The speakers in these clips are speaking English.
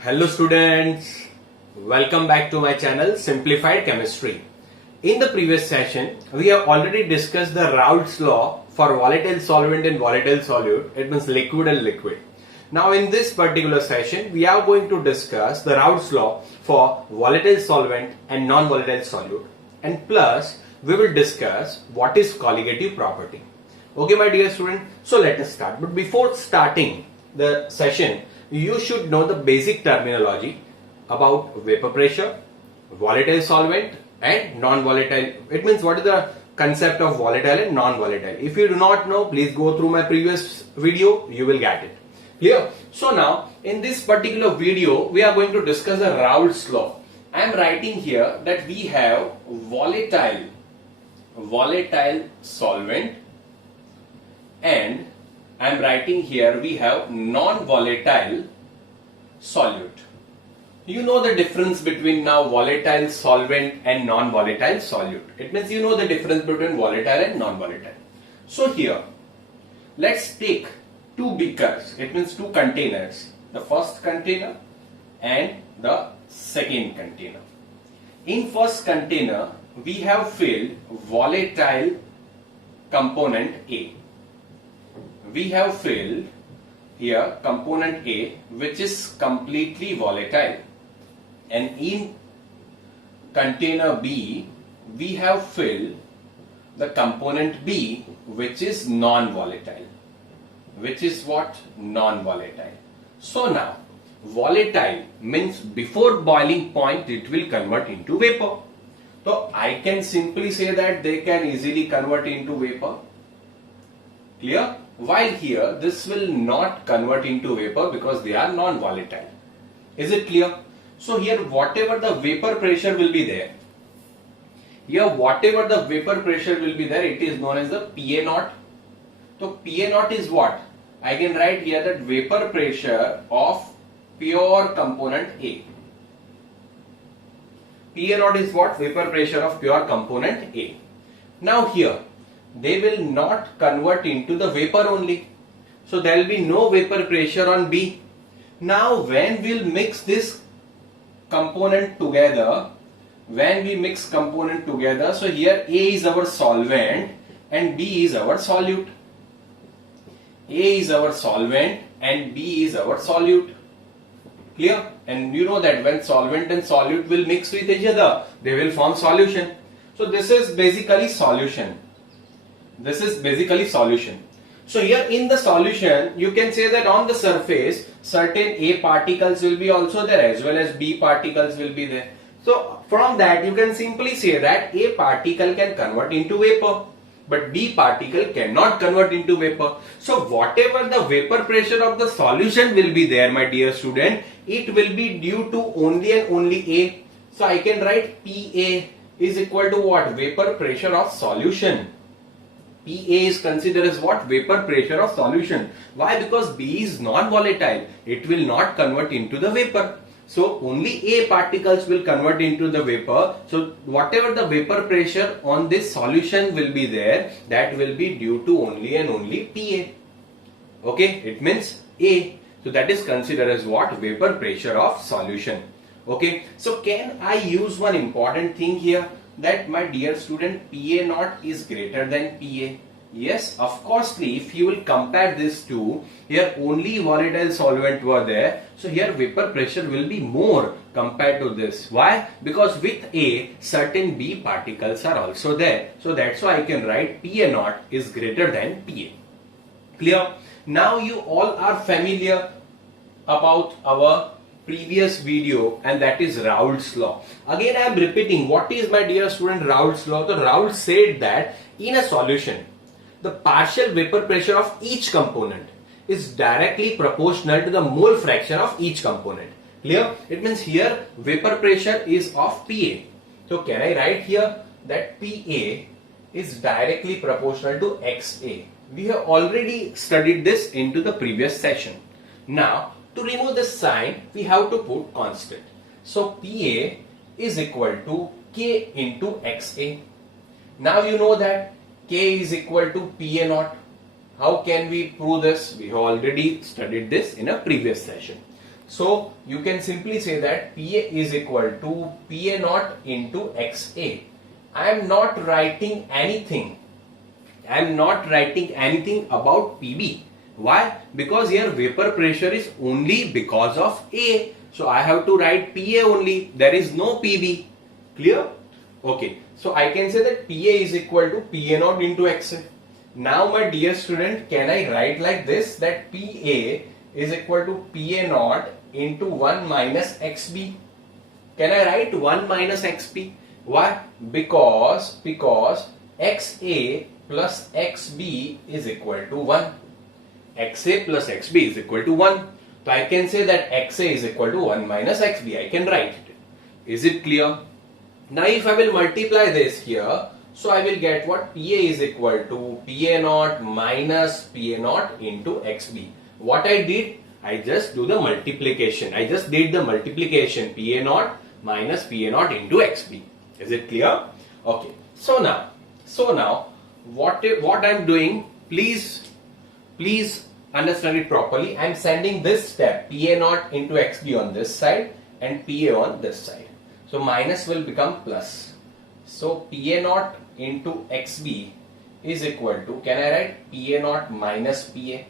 Hello students, welcome back to my channel Simplified Chemistry. In the previous session, we have already discussed the Rault's law for volatile solvent and volatile solute. It means liquid and liquid. Now in this particular session, we are going to discuss the Rault's law for volatile solvent and non-volatile solute. And plus, we will discuss what is colligative property. Okay my dear student, so let us start. But before starting the session, you should know the basic terminology about vapor pressure, volatile solvent and non-volatile. It means what is the concept of volatile and non-volatile. If you do not know, please go through my previous video, you will get it. Clear? So now in this particular video, we are going to discuss the Rault's law. I am writing here that we have volatile solvent, and I am writing here we have non-volatile solute. You know the difference between now volatile solvent and non-volatile solute. It means you know the difference between volatile and non-volatile. So here, let's take two beakers. It means two containers. The first container and the second container. In first container, we have filled volatile component A. We have filled here component A, which is completely volatile, and in container B we have filled the component B, which is non-volatile. Which is what? Non-volatile. So now volatile means before boiling point it will convert into vapor. So I can simply say that they can easily convert into vapor. Clear? While here this will not convert into vapor because they are non-volatile. Is it clear? So here whatever the vapor pressure will be there, here whatever the vapor pressure will be there, it is known as the PA naught. So PA naught is what? I can write here that vapor pressure of pure component A. PA naught is what? Vapor pressure of pure component A. Now here they will not convert into the vapor only. So there will be no vapor pressure on B. Now when we'll mix this component together, so here A is our solvent and B is our solute. A is our solvent and B is our solute. Clear? And you know that when solvent and solute will mix with each other, they will form solution. So this is basically solution. So here in the solution, you can say that on the surface, certain A particles will be also there as well as B particles will be there. So from that you can simply say that A particle can convert into vapor, but B particle cannot convert into vapor. So whatever the vapor pressure of the solution will be there, my dear student, it will be due to only and only A. So I can write PA is equal to what? Vapor pressure of solution. PA is considered as what? Vapor pressure of solution. Why? Because B is non-volatile. It will not convert into the vapor. So only A particles will convert into the vapor. So whatever the vapor pressure on this solution will be there, that will be due to only and only PA. Okay, it means A. So that is considered as what? Vapor pressure of solution. Okay, so can I use one important thing here? That my dear student, PA naught is greater than PA. Yes, of course, if you will compare this two, here only volatile solvent were there. So here vapor pressure will be more compared to this. Why? Because with A, certain B particles are also there. So that's why I can write PA naught is greater than PA. Clear? Now you all are familiar about our previous video, and that is Rault's law. Again I am repeating, what is, my dear student, Rault's law? So Rault said that in a solution, the partial vapor pressure of each component is directly proportional to the mole fraction of each component. Clear? It means here vapor pressure is of PA. So can I write here that PA is directly proportional to XA? We have already studied this into the previous session. Now to remove this sign, we have to put constant. So PA is equal to K into XA. Now you know that K is equal to PA naught. How can we prove this? We have already studied this in a previous session. So you can simply say that PA is equal to PA naught into XA. I am not writing anything. I am not writing anything about PB. Why? Because here vapor pressure is only because of A. So I have to write PA only. There is no PB. Clear? Okay. So I can say that PA is equal to PA naught into XA. Now my dear student, can I write like this, that PA is equal to PA naught into 1 minus XB? Can I write 1 minus XB? Why? Because XA plus XB is equal to 1. XA plus XB is equal to 1. So I can say that XA is equal to 1 minus XB. I can write it. Is it clear? Now if I will multiply this here, so I will get what? PA is equal to PA naught minus PA naught into XB. What I did? I just do the multiplication. I just did the multiplication, PA naught minus PA naught into XB. Is it clear? Okay. So now what I am doing, please understand it properly. I am sending this step, PA naught into XB on this side and PA on this side. So minus will become plus. So PA naught into XB is equal to, can I write PA naught minus PA?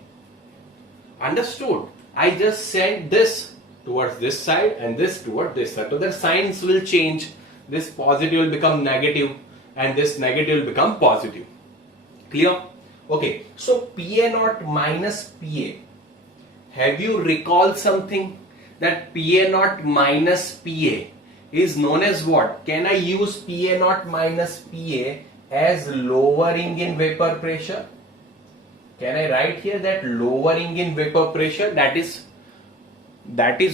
Understood? I just sent this towards this side and this towards this side. So the signs will change. This positive will become negative and this negative will become positive. Clear? Okay. So PA naught minus PA. Have you recalled something? That PA naught minus PA is known as what? Can I use PA naught minus PA as lowering in vapor pressure? Can I write here that lowering in vapor pressure? That is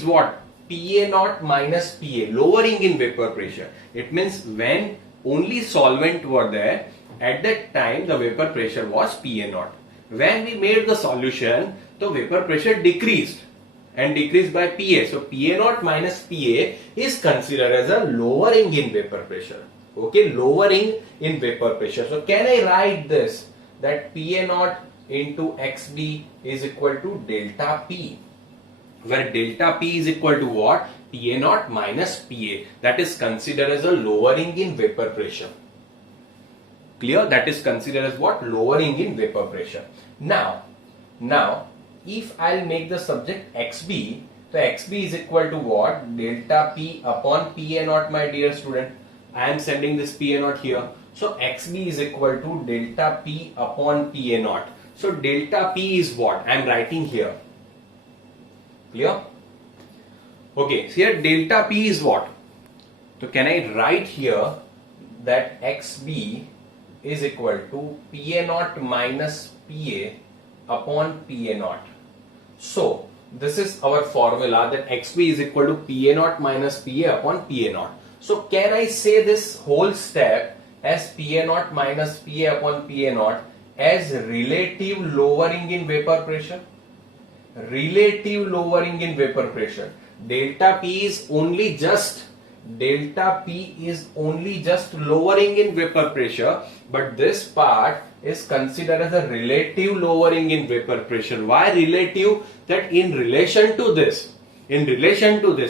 what? PA naught minus PA, lowering in vapor pressure. It means when only solvent were there, at that time the vapor pressure was PA naught. When we made the solution, the vapor pressure decreased and decreased by PA. So PA naught minus PA is considered as a lowering in vapor pressure. Okay, lowering in vapor pressure. So can I write this, that PA naught into XB is equal to delta P, where delta P is equal to what? PA naught minus PA. That is considered as a lowering in vapor pressure. Clear? That is considered as what? Lowering in vapor pressure. Now, if I'll make the subject XB, so XB is equal to what? Delta P upon PA naught, my dear student. I am sending this PA naught here. So XB is equal to delta P upon PA naught. So delta P is what? I am writing here. Clear? Okay, so here delta P is what? So can I write here that XB is equal to PA naught minus PA upon PA naught. So this is our formula, that XB is equal to PA naught minus PA upon PA naught. So can I say this whole step as PA naught minus PA upon PA naught as relative lowering in vapor pressure? Relative lowering in vapor pressure. Delta P is only just lowering in vapor pressure, but this part is considered as a relative lowering in vapor pressure. Why relative? That in relation to this,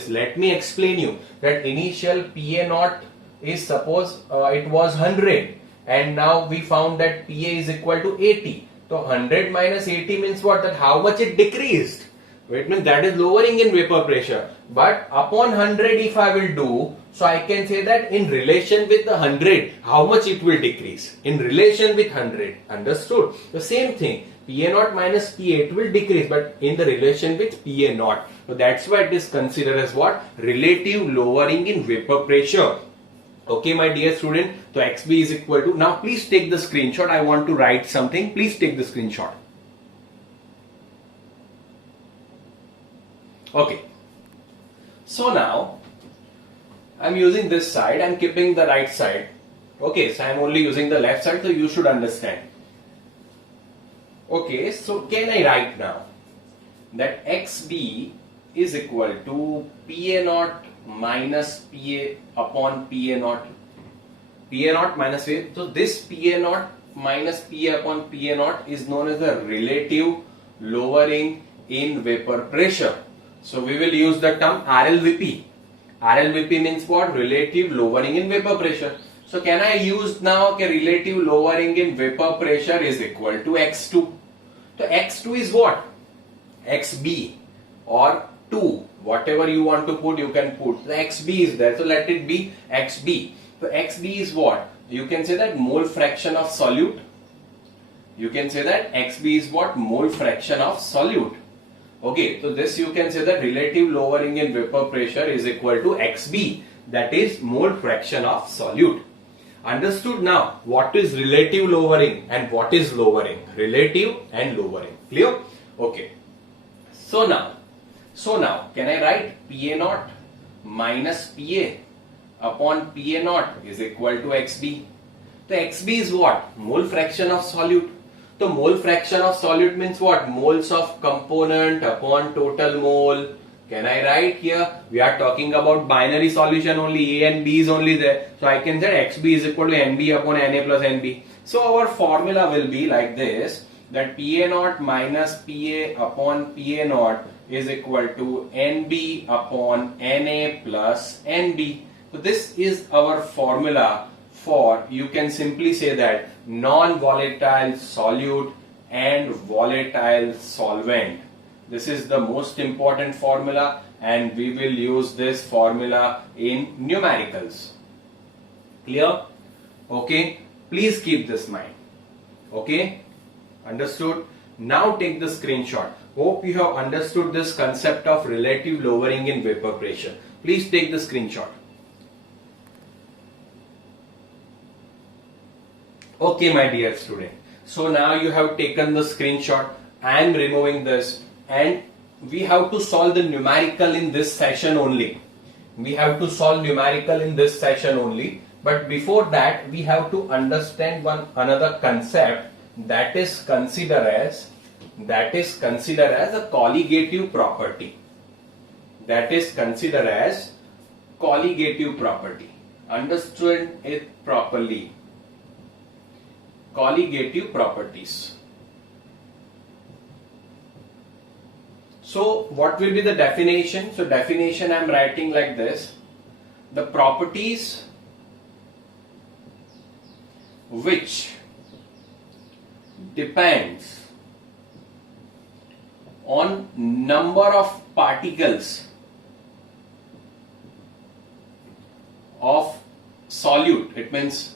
let me explain you that initial PA naught is, suppose it was 100 and now we found that PA is equal to 80. So 100 minus 80 means what? That how much it decreased. It means that is lowering in vapor pressure. But upon 100 if I will do, so I can say that in relation with the 100, how much it will decrease? In relation with 100. Understood? The same thing. PA naught minus PA, it will decrease, but in the relation with PA naught. So that's why it is considered as what? Relative lowering in vapor pressure. Okay, my dear student. So XB is equal to, now please take the screenshot. I want to write something. Please take the screenshot. Okay. So now I'm using this side, I'm keeping the right side. Okay, so I'm only using the left side, so you should understand. Okay, so can I write now that XB is equal to PA naught minus PA upon PA naught. PA naught minus PA. So this PA naught minus PA upon PA naught is known as the relative lowering in vapor pressure. So we will use the term RLVP. RLVP means what? Relative lowering in vapor pressure. So can I use now relative lowering in vapor pressure is equal to X2. So X2 is what? XB or 2. Whatever you want to put, you can put. The XB is there. So let it be XB. So XB is what? You can say that mole fraction of solute. You can say that XB is what? Mole fraction of solute. Okay, so this you can say that relative lowering in vapor pressure is equal to XB, that is mole fraction of solute. Understood now what is relative lowering and what is lowering? Relative and lowering. Clear? Okay. So now can I write PA naught minus PA upon PA naught is equal to XB. So XB is what? Mole fraction of solute. So mole fraction of solute means what? Moles of component upon total mole. Can I write here? We are talking about binary solution only. A and B is only there. So I can say XB is equal to NB upon NA plus NB. So our formula will be like this, that PA naught minus PA upon PA naught is equal to NB upon NA plus NB. So this is our formula for, you can simply say that, non-volatile solute and volatile solvent. This is the most important formula and we will use this formula in numericals. Clear? Okay. Please keep this in mind. Okay. Understood? Now take the screenshot. Hope you have understood this concept of relative lowering in vapor pressure. Please take the screenshot. Okay, my dear student. So now you have taken the screenshot. I am removing this and we have to solve the numerical in this session only. We have to solve numerical in this session only. But before that, we have to understand another concept that is considered as a colligative property. That is considered as colligative property. Understood it properly. Colligative properties. So what will be the definition? So definition I am writing like this. The properties which depends on number of particles of solute. It means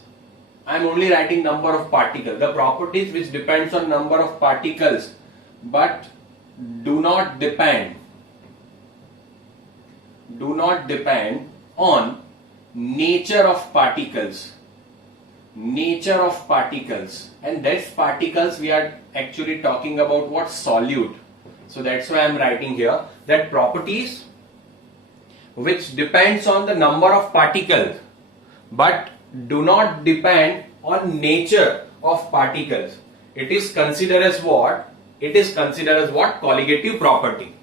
I am only writing number of particles. The properties which depends on number of particles but do not depend on nature of particles. Nature of particles, and that's particles we are actually talking about what? Solute. So that's why I am writing here that properties which depends on the number of particles but do not depend on nature of particles. It is considered as what? It is considered as what? Colligative property.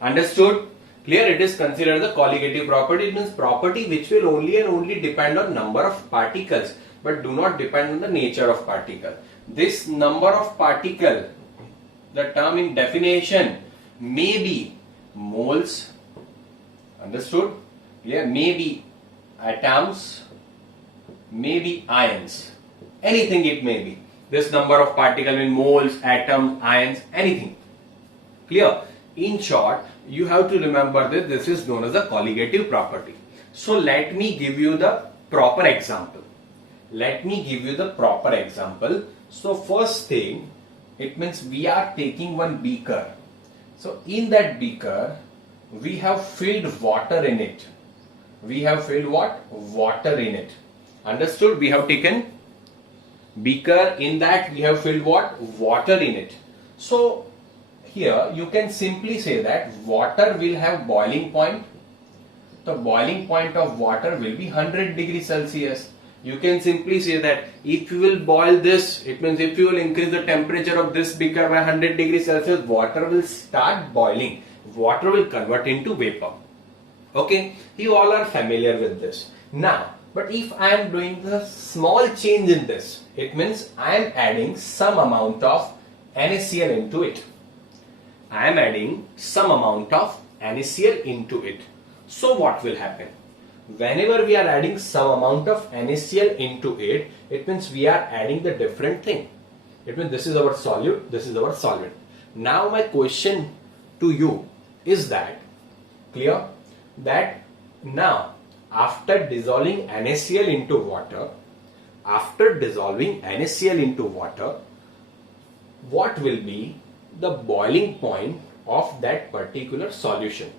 Understood? Clear? It is considered the colligative property. It means property which will only and only depend on number of particles but do not depend on the nature of particle. This number of particle, the term in definition, may be moles. Understood? Clear? May be atoms, may be ions. Anything it may be. This number of particles in moles, atoms, ions, anything. Clear? In short, you have to remember that this is known as a colligative property. So let me give you the proper example. So first thing, it means we are taking one beaker. So in that beaker, we have filled water in it. We have filled what? Water in it. Understood? We have taken beaker, in that we have filled what? Water in it. So here you can simply say that water will have boiling point. The boiling point of water will be 100 degrees Celsius. You can simply say that if you will boil this, it means if you will increase the temperature of this beaker by 100 degrees Celsius, water will start boiling. Water will convert into vapor. Okay, you all are familiar with this. Now, but if I am doing the small change in this, it means I am adding some amount of NaCl into it. I am adding some amount of NaCl into it. So what will happen? Whenever we are adding some amount of NaCl into it, it means we are adding the different thing. It means this is our solute, this is our solvent. Now my question to you is that, clear? That now after dissolving NaCl into water, what will be the boiling point of that particular solution?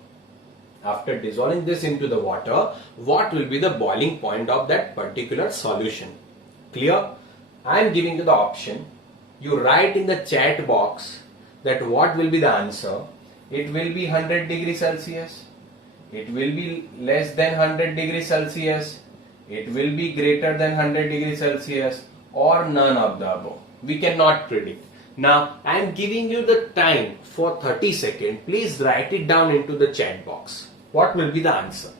After dissolving this into the water, what will be the boiling point of that particular solution? Clear? I am giving you the option. You write in the chat box that what will be the answer. It will be 100 degrees Celsius. It will be less than 100 degrees Celsius. It will be greater than 100 degrees Celsius, or none of the above. We cannot predict. Now, I am giving you the time for 30 seconds. Please write it down into the chat box. What will be the answer?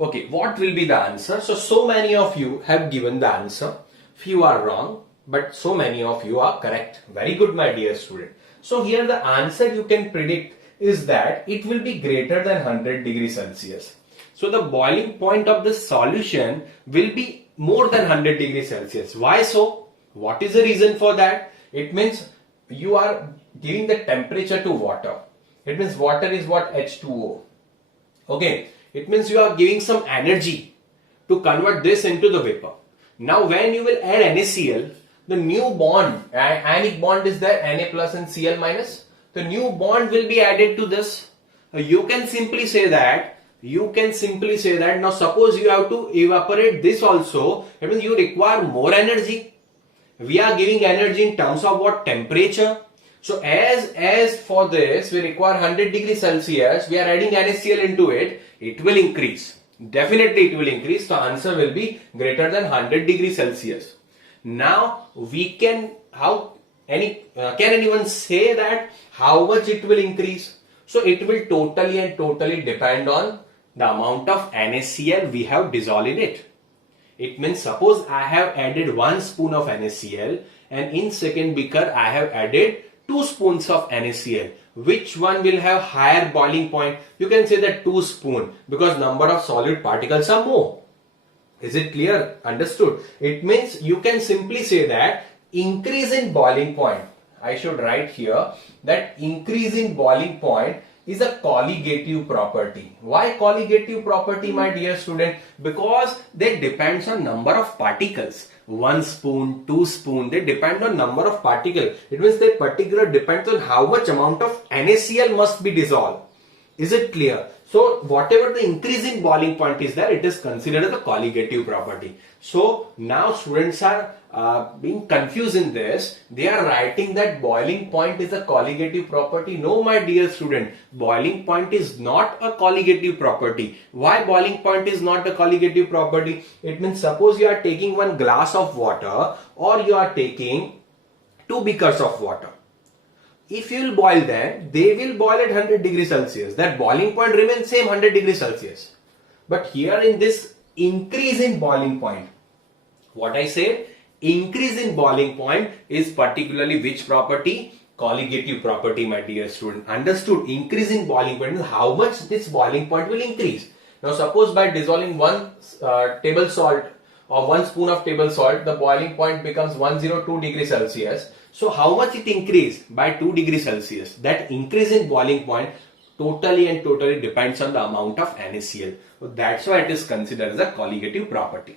Okay, what will be the answer? So many of you have given the answer. Few are wrong, but so many of you are correct. Very good, my dear student. So here the answer you can predict is that it will be greater than 100 degrees Celsius. So the boiling point of the solution will be more than 100 degrees Celsius. Why so? What is the reason for that? It means you are giving the temperature to water. It means water is what? H2O. Okay. It means you are giving some energy to convert this into the vapor. Now when you will add NaCl, the new bond, ionic bond is there, Na plus and Cl minus. The new bond will be added to this. You can simply say that, now suppose you have to evaporate this also, it means you require more energy. We are giving energy in terms of what? Temperature. So as for this we require 100 degrees Celsius, we are adding NaCl into it, it will increase. Definitely it will increase. The answer will be greater than 100 degrees Celsius. Now can anyone say that how much it will increase? So it will totally depend on the amount of NaCl we have dissolved in it. It means suppose I have added 1 spoon of NaCl and in second beaker I have added 2 spoons of NaCl. Which one will have higher boiling point? You can say that 2 spoon because number of solute particles are more. Is it clear? Understood? It means you can simply say that increase in boiling point. I should write here that increase in boiling point is a colligative property. Why colligative property, my dear student? Because they depends on number of particles. 1 spoon, 2 spoon, they depend on number of particles. It means that particular depends on how much amount of NaCl must be dissolved. Is it clear? So whatever the increase in boiling point is there, it is considered as a colligative property. So now students are being confused in this. They are writing that boiling point is a colligative property. No, my dear student, boiling point is not a colligative property. Why boiling point is not a colligative property? It means suppose you are taking 1 glass of water or you are taking 2 beakers of water. If you will boil them, they will boil at 100 degrees Celsius. That boiling point remains same 100 degrees Celsius. But here in this increase in boiling point, what I said, increase in boiling point is particularly which property? Colligative property, my dear student. Understood? Increase in boiling point is how much this boiling point will increase. Now suppose by dissolving 1 table salt or 1 spoon of table salt, the boiling point becomes 102 degrees Celsius. So how much it increased? By 2 degrees Celsius. That increase in boiling point totally depends on the amount of NaCl. So that's why it is considered as a colligative property.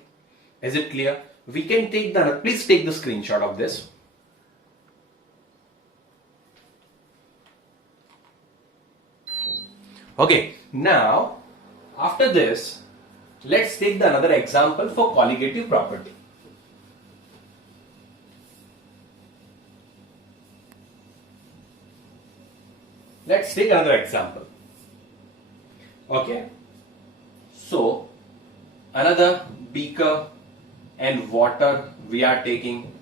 Is it clear? We can take the, please take the screenshot of this. Okay, now after this, let's take the another example for colligative property. Let's take another example. Okay, so another beaker and water we are taking.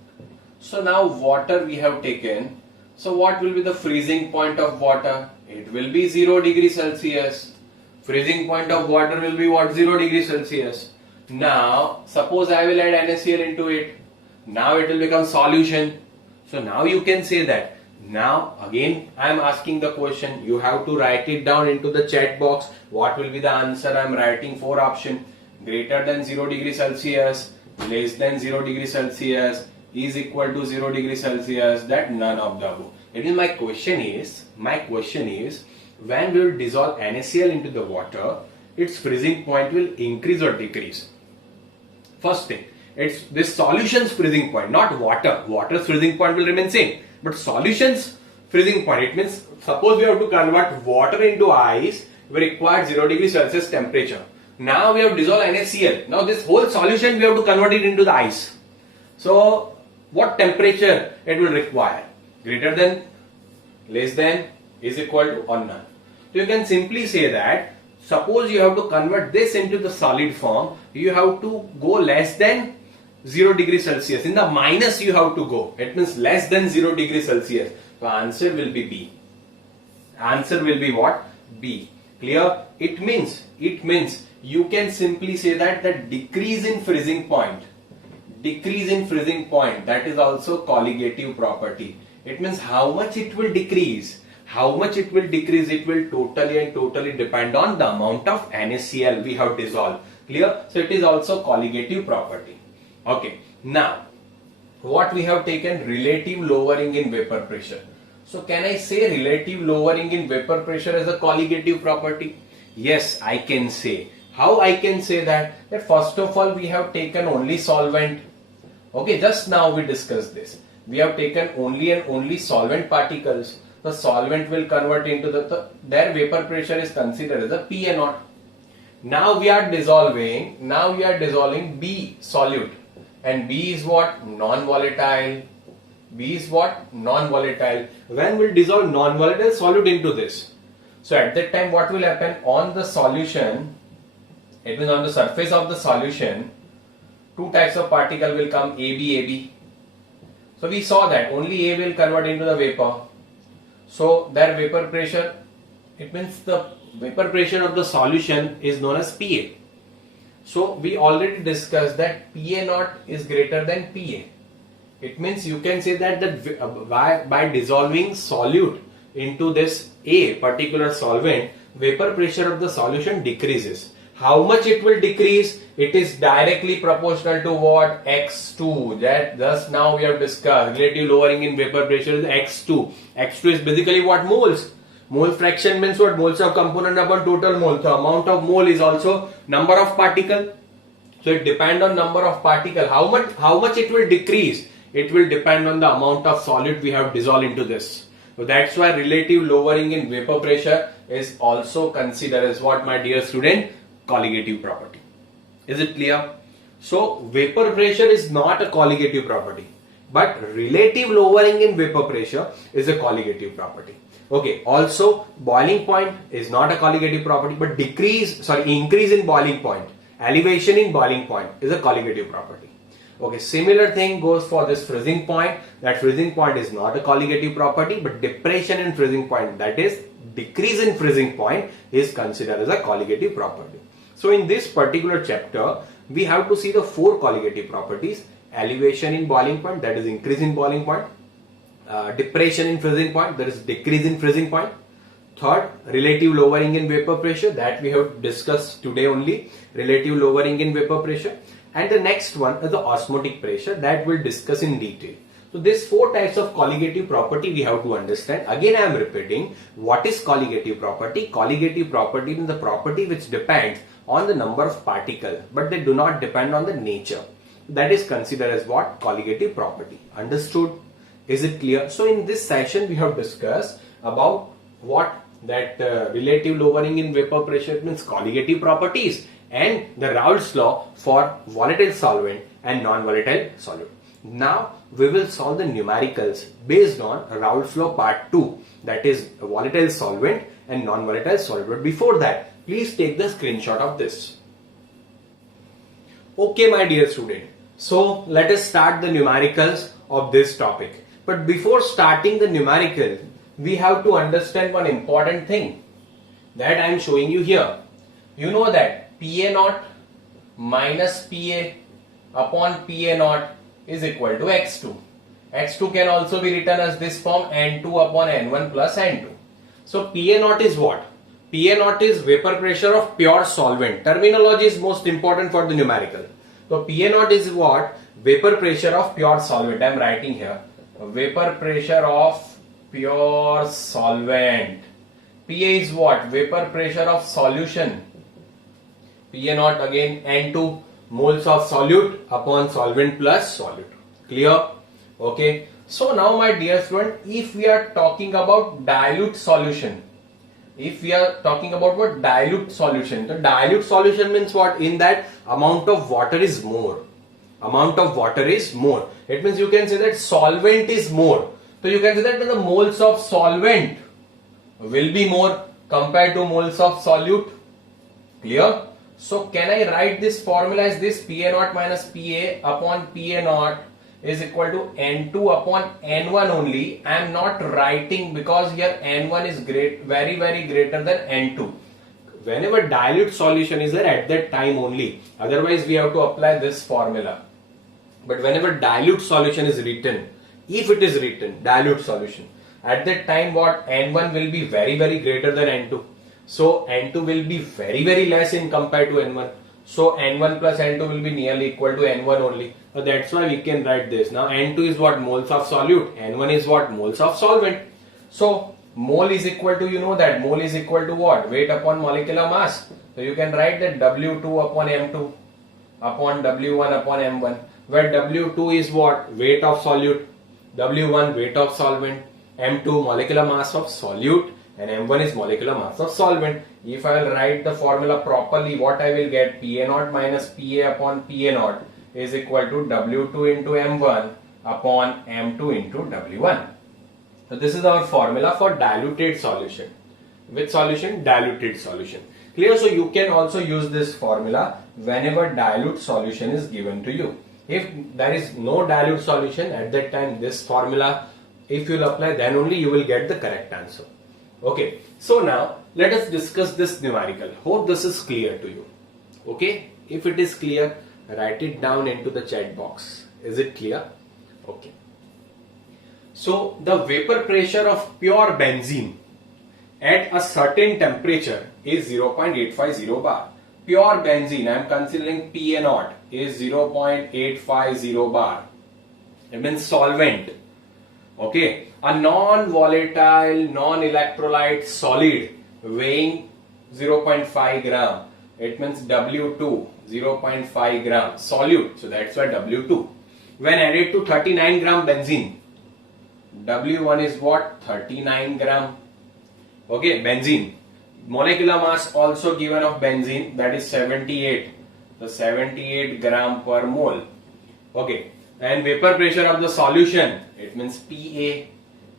So now water we have taken. So what will be the freezing point of water? It will be 0 degrees Celsius. Freezing point of water will be what? 0 degrees Celsius. Now suppose I will add NaCl into it. Now it will become solution. So now you can say that. Now again I am asking the question. You have to write it down into the chat box. What will be the answer? I am writing 4 options. Greater than 0 degree Celsius, less than 0 degree Celsius, is equal to 0 degree Celsius, that none of the above. It is my question is when we will dissolve NaCl into the water, its freezing point will increase or decrease. First thing, it's this solution's freezing point, not water. Water's freezing point will remain same, but solution's freezing point, it means suppose we have to convert water into ice, we require 0 degree Celsius temperature. Now we have dissolved NaCl. Now this whole solution we have to convert it into the ice. So what temperature it will require? Greater than, less than, is equal to, or none. So you can simply say that suppose you have to convert this into the solid form, you have to go less than 0 degree Celsius. In the minus you have to go. It means less than 0 degree Celsius. So answer will be B. Answer will be what? B. Clear? It means you can simply say that the decrease in freezing point, that is also colligative property. It means how much it will decrease. It will totally depend on the amount of NaCl we have dissolved. Clear? So it is also colligative property. Okay. Now, what we have taken? Relative lowering in vapor pressure. So can I say relative lowering in vapor pressure as a colligative property? Yes, I can say. How I can say that? That first of all we have taken only solvent. Okay, just now we discussed this. We have taken only solvent particles. The solvent will convert into their vapor pressure is considered as a PA0. Now we are dissolving B solute, and B is what? Non-volatile. When we dissolve non-volatile solute into this, so at that time what will happen? On the solution, it means on the surface of the solution, 2 types of particle will come, AB. So we saw that only A will convert into the vapor. So their vapor pressure, it means the vapor pressure of the solution is known as PA. So we already discussed that PA0 is greater than PA. It means you can say that by dissolving solute into this A particular solvent, vapor pressure of the solution decreases. How much it will decrease? It is directly proportional to what? X2. That thus now we have discussed. Relative lowering in vapor pressure is X2. X2 is basically what? Moles. Mole fraction means what? Moles of component upon total mole. So amount of mole is also number of particle. So it depends on number of particle. How much it will decrease? It will depend on the amount of solid we have dissolved into this. So that's why relative lowering in vapor pressure is also considered as what, my dear student? Colligative property. Is it clear? So vapor pressure is not a colligative property, but relative lowering in vapor pressure is a colligative property. Okay. Also, boiling point is not a colligative property, but increase in boiling point, elevation in boiling point is a colligative property. Okay, similar thing goes for this freezing point. That freezing point is not a colligative property, but depression in freezing point, that is decrease in freezing point, is considered as a colligative property. So in this particular chapter, we have to see the 4 colligative properties: elevation in boiling point, that is increase in boiling point; depression in freezing point, that is decrease in freezing point; third, relative lowering in vapor pressure, that we have discussed today only, relative lowering in vapor pressure. And the next one is the osmotic pressure, that we'll discuss in detail. So these 4 types of colligative property we have to understand. Again I am repeating, what is colligative property? Colligative property is the property which depends on the number of particles, but they do not depend on the nature. That is considered as what? Colligative property. Understood? Is it clear? So in this session we have discussed about what that relative lowering in vapor pressure means, colligative properties, and the Rault's law for volatile solvent and non-volatile solute. Now we will solve the numericals based on Rault's law part 2, that is volatile solvent and non-volatile solute. But before that, please take the screenshot of this. Okay, my dear student. So let us start the numericals of this topic. But before starting the numerical, we have to understand one important thing that I am showing you here. You know that PA0 minus PA upon PA naught is equal to X2. X2 can also be written as this form, N2 upon N1 plus N2. So PA naught is what? PA naught is vapor pressure of pure solvent. Terminology is most important for the numerical. So PA naught is what? Vapor pressure of pure solvent. I am writing here. Vapor pressure of pure solvent. PA is what? Vapor pressure of solution. PA naught again N2 moles of solute upon solvent plus solute. Clear? Okay. So now my dear student, if we are talking about dilute solution, if we are talking about what? Dilute solution. So dilute solution means what? In that amount of water is more. Amount of water is more. It means you can say that solvent is more. So you can say that the moles of solvent will be more compared to moles of solute. Clear? So can I write this formula as this? PA naught minus PA upon PA naught is equal to N2 upon N1 only. I am not writing because here N1 is very greater than N2. Whenever dilute solution is there at that time only. Otherwise we have to apply this formula. But whenever dilute solution is written, if it is written dilute solution, at that time what? N1 will be very greater than N2. So N2 will be very less in compared to N1. So N1 plus N2 will be nearly equal to N1 only. So that's why we can write this. Now N2 is what? Moles of solute. N1 is what? Moles of solvent. So mole is equal to, you know that mole is equal to what? Weight upon molecular mass. So you can write that W2 upon M2 upon W1 upon M1, where W2 is what? Weight of solute, W1 weight of solvent, M2 molecular mass of solute, and M1 is molecular mass of solvent. If I will write the formula properly, what I will get? PA naught minus PA upon PA naught is equal to W2 into M1 upon M2 into W1. So this is our formula for diluted solution. Which solution? Diluted solution. Clear? So you can also use this formula whenever dilute solution is given to you. If there is no dilute solution, at that time this formula, if you will apply, then only you will get the correct answer. Okay, so now let us discuss this numerical. Hope this is clear to you. Okay, if it is clear, write it down into the chat box. Is it clear? Okay. So the vapor pressure of pure benzene at a certain temperature is 0.850 bar. Pure benzene, I am considering PA naught, is 0.850 bar. It means solvent. Okay, a non-volatile, non-electrolyte solid weighing 0.5 gram. It means W2, 0.5 gram solute. So that's why W2. When added to 39 gram benzene, W1 is what? 39 gram. Okay, benzene. Molecular mass also given of benzene, that is 78. So 78 gram per mole. Okay. And vapor pressure of the solution, it means PA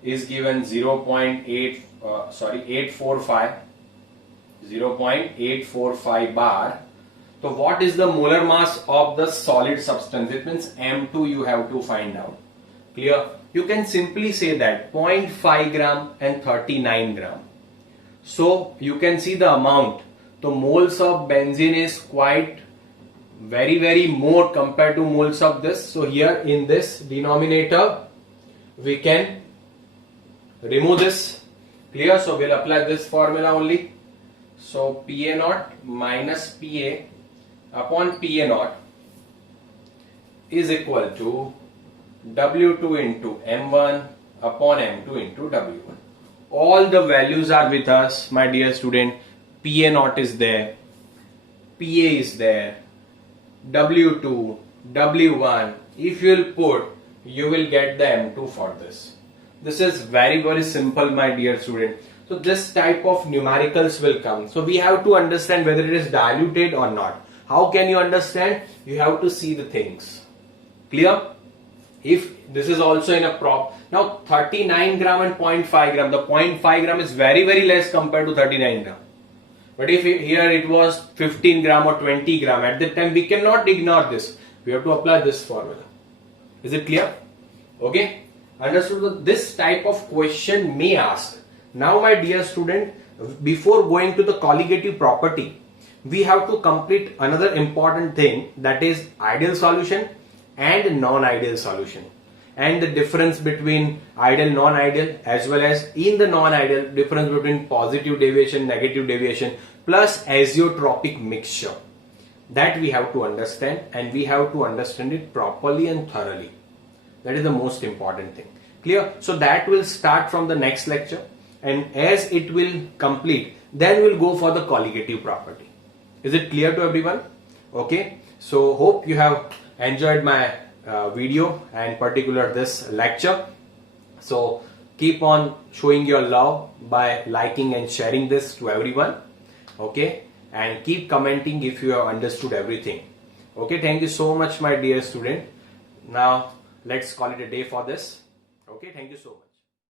is given 0.845 bar. So what is the molar mass of the solid substance? It means M2 you have to find out. Clear? You can simply say that 0.5 gram and 39 gram. So you can see the amount. The moles of benzene is quite very more compared to moles of this. So here in this denominator we can remove this. Clear? So we'll apply this formula only. So PA naught minus PA upon PA naught is equal to W2 into M1 upon M2 into W1. All the values are with us, my dear student. PA naught is there, PA is there, W2, W1. If you will put, you will get the M2 for this. This is very simple, my dear student. So this type of numericals will come. So we have to understand whether it is diluted or not. How can you understand? You have to see the things. Clear? If this is also in a prop. Now 39 gram and 0.5 gram. The 0.5 gram is very less compared to 39 gram. But if here it was 15 gram or 20 gram, at that time we cannot ignore this. We have to apply this formula. Is it clear? Okay. Understood? This type of question may ask. Now my dear student, before going to the colligative property, we have to complete another important thing, that is ideal solution and non-ideal solution, and the difference between ideal, non-ideal, as well as in the non-ideal difference between positive deviation, negative deviation plus azeotropic mixture. That we have to understand, and we have to understand it properly and thoroughly. That is the most important thing. Clear? So that will start from the next lecture, and as it will complete, then we'll go for the colligative property. Is it clear to everyone? Okay. So hope you have enjoyed my video, and particular this lecture. So keep on showing your love by liking and sharing this to everyone. Okay. And keep commenting if you have understood everything. Okay. Thank you so much, my dear student. Now let's call it a day for this. Okay. Thank you so much.